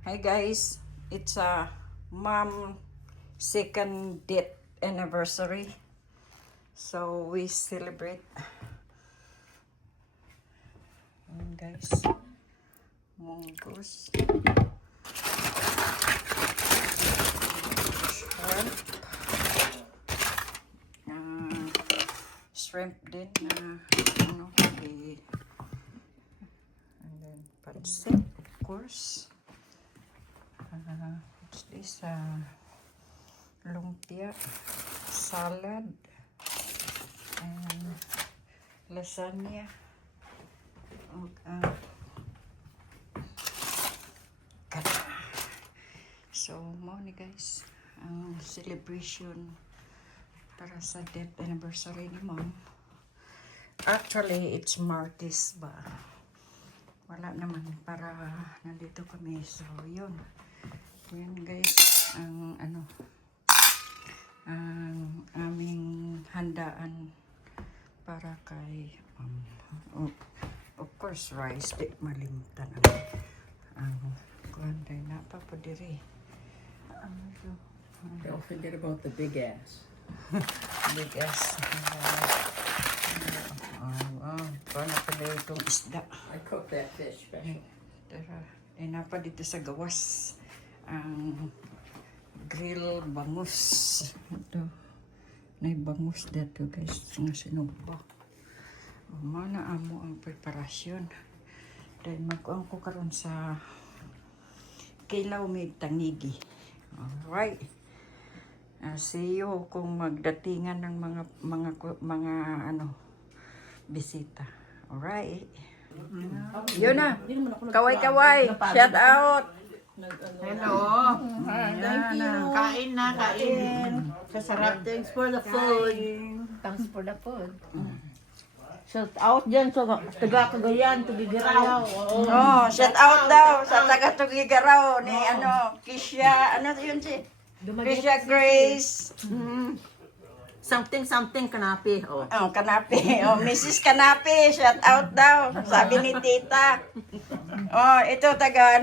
Hi guys, it's a mom second death anniversary. So we celebrate. Ayan guys, munggos, shrimp, shrimp din na and then pancit of course. What's this? Lumpia, salad, and lasagna. So, mo ni guys, ang celebration para sa death anniversary ni mom. Actually, it's Martes ba? Wala naman para nandito kami. So, yun. Yan guys, ang ang aming handaan para kay of course rice di malimtan ang kuanday na papadiri. Don't forget about the big ass. Big ass. Paano pala itong isda? I cooked that fish special. Tara, napa dito sa gawas ang grill bangus. Ito. Nay bangus dito guys. Nga sinubo. Mana amo ang preparasyon. Dahil magkuhan ko karon sa kilaw may tangigi. Alright. See you kung magdatingan ng mga bisita. Alright. Yun na. Kaway-kaway. Shout out. Hello. Thank you. Kain na, kain. Kasarap. Thanks for the food. Thanks for the food. Shout out dyan sa taga-Cagayan, Tugigaraw. Oh, shout out daw sa taga Tugigaraw ni Kisha, yun si? Kisha Grace. Something Kanapi. Oh. Oh, Kanapi. Oh, Mrs. Kanapi, shout out daw. Sabi ni Tita. Oh, ito taga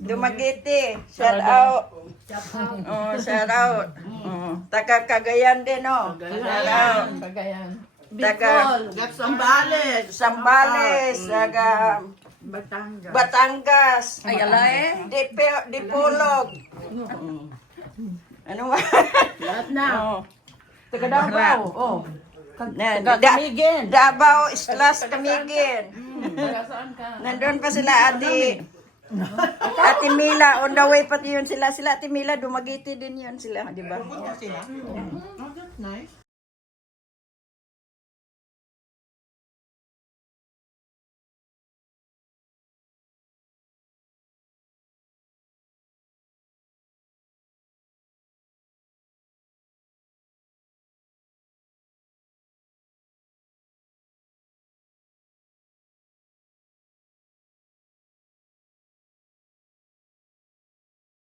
Dumaguete. Shout out. Oh, shout out. Oh, taga Cagayan din, oh. Shout out. Cagayan. Bicol, Sambales. Sambales, taga Batangas. Batangas. Ayala eh. Dipolog. Ano ba? Lahat na. Oh. Taga Davao. Oh. Camiguin. Davao Islas Camiguin. Saan ka? Nandun pa sila Ate Mila, on the way pati yun sila. Ate Mila, Dumaguete din yun sila, di ba? Nice.